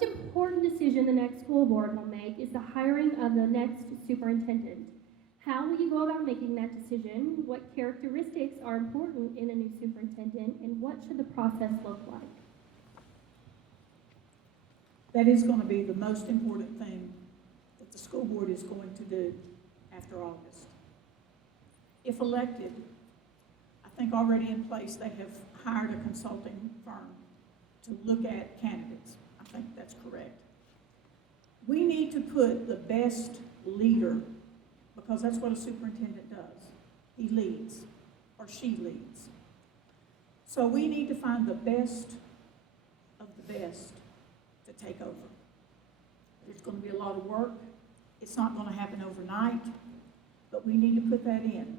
most important decision the next school board will make is the hiring of the next superintendent. How will you go about making that decision? What characteristics are important in a new superintendent, and what should the process look like? That is going to be the most important thing that the school board is going to do after August. If elected, I think already in place they have hired a consulting firm to look at candidates. I think that's correct. We need to put the best leader, because that's what a superintendent does. He leads, or she leads. So we need to find the best of the best to take over. There's going to be a lot of work. It's not going to happen overnight, but we need to put that in.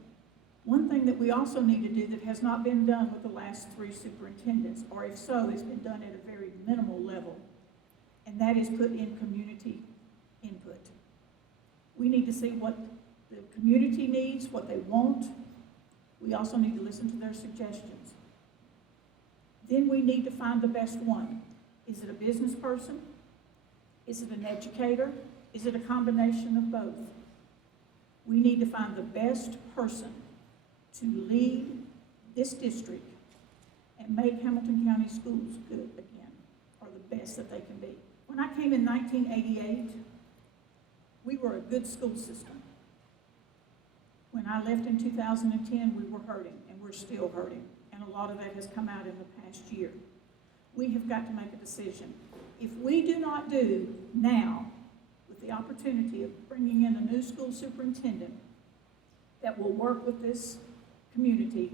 One thing that we also need to do that has not been done with the last 3 superintendents, or if so, it's been done at a very minimal level, and that is put in community input. We need to see what the community needs, what they want. We also need to listen to their suggestions. Then we need to find the best one. Is it a business person? Is it an educator? Is it a combination of both? We need to find the best person to lead this district and make Hamilton County Schools good again, or the best that they can be. When I came in 1988, we were a good school system. When I left in 2010, we were hurting, and we're still hurting, and a lot of that has come out in the past year. We have got to make a decision. If we do not do now, with the opportunity of bringing in a new school superintendent that will work with this community,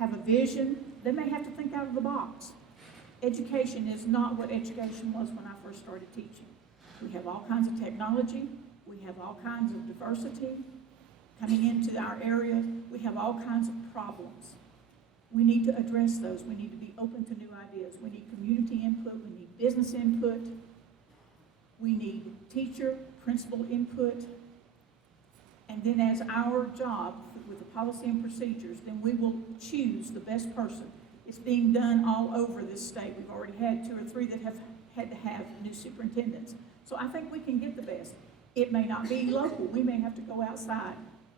have a vision, they may have to think out of the box. Education is not what education was when I first started teaching. We have all kinds of technology, we have all kinds of diversity coming into our area, we have all kinds of problems. We need to address those. We need to be open to new ideas. We need community input, we need business input, we need teacher, principal input, and then as our job with the policy and procedures, then we will choose the best person. It's being done all over this state. We've already had 2 or 3 that have had to have new superintendents. So I think we can get the best. It may not be local. We may have to go outside.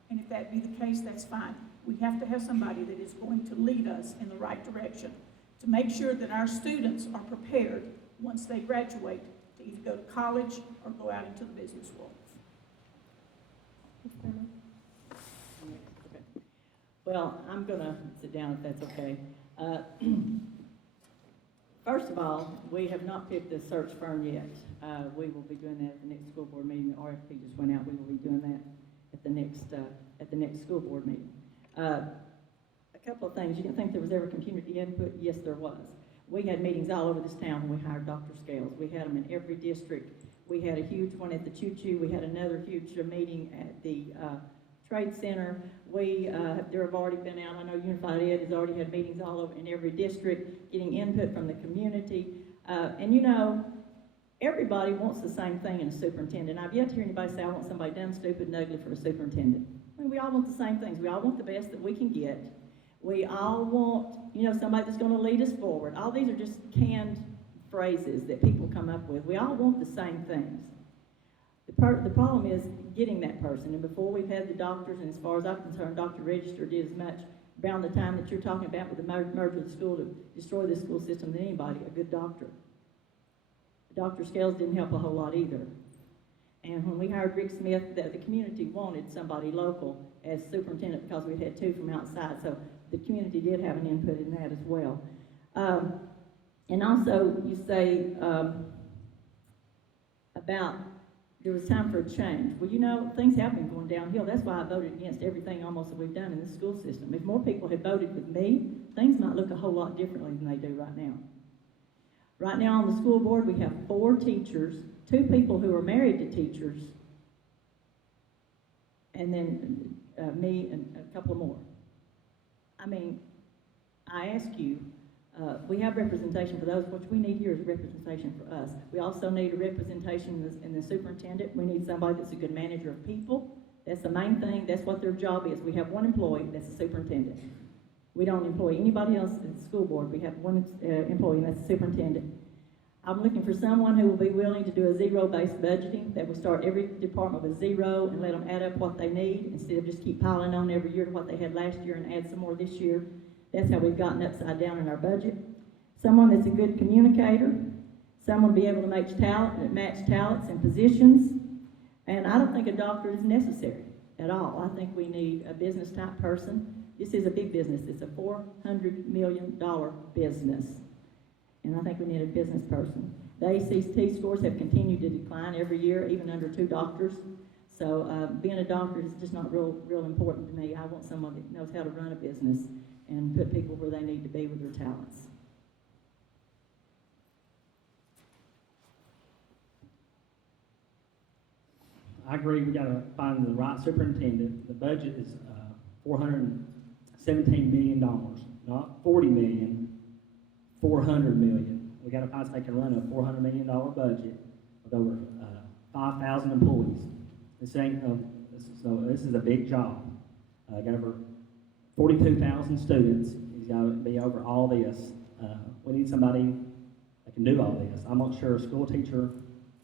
And if that be the case, that's fine. We have to have somebody that is going to lead us in the right direction to make sure that our students are prepared once they graduate to either go to college or go out into the business world. Okay. Well, I'm going to sit down if that's okay. First of all, we have not picked a search firm yet. We will be doing that at the next school board meeting. The RFP just went out. We will be doing that at the next school board meeting. A couple of things. You didn't think there was ever community input? Yes, there was. We had meetings all over this town when we hired Dr. Scales. We had them in every district. We had a huge one at the Choo-Choo. We had another huge meeting at the Trade Center. There have already been out, I know Unifi-Ed has already had meetings all over in every district, getting input from the community. And you know, everybody wants the same thing in a superintendent. I've yet to hear anybody say, I want somebody dumb, stupid, and ugly for a superintendent. I mean, we all want the same things. We all want the best that we can get. We all want, you know, somebody that's going to lead us forward. All these are just canned phrases that people come up with. We all want the same things. The problem is getting that person. And before we've had the doctors, and as far as I'm concerned, Dr. Register did as much around the time that you're talking about with the merger of the school to destroy the school system than anybody, a good doctor. Dr. Scales didn't help a whole lot either. And when we hired Rick Smith, the community wanted somebody local as superintendent because we had 2 from outside. So the community did have an input in that as well. And also, you say about there was time for a change. Well, you know, things have been going downhill. That's why I voted against everything almost that we've done in the school system. If more people had voted with me, things might look a whole lot differently than they do right now. Right now on the school board, we have 4 teachers, 2 people who are married to teachers, and then me and a couple more. I mean, I ask you, we have representation for those. What we need here is representation for us. We also need a representation in the superintendent. We need somebody that's a good manager of people. That's the main thing. That's what their job is. We have 1 employee, that's the superintendent. We don't employ anybody else at the school board. We have 1 employee, and that's the superintendent. I'm looking for someone who will be willing to do a zero-based budgeting, that will start every department with zero and let them add up what they need, instead of just keep piling on every year to what they had last year and add some more this year. That's how we've gotten upside down in our budget. Someone that's a good communicator, someone be able to match talents and positions, and I don't think a doctor is necessary at all. I think we need a business-type person. This is a big business. It's a $400 million business. And I think we need a business person. The ACT scores have continued to decline every year, even under 2 doctors. So being a doctor is just not real important to me. I want someone that knows how to run a business and put people where they need to be with their talents. I agree, we gotta find the right superintendent. The budget is $417 million, not $40 million, $400 million. We gotta find somebody that can run a $400 million budget with over 5,000 employees. This is a big job. Got over 42,000 students. He's gotta be over all this. We need somebody that can do all this. I'm not sure a school teacher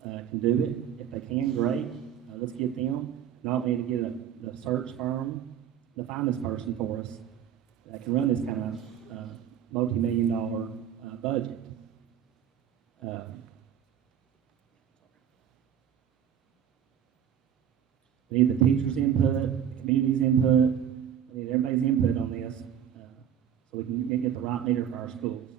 can do it. If they can, great. Let's get them. Not need to get the search firm to find this person for us that can run this kind of multi-million-dollar budget. We need the teachers' input, the community's input. We need everybody's input on this so we can get the right leader for our schools.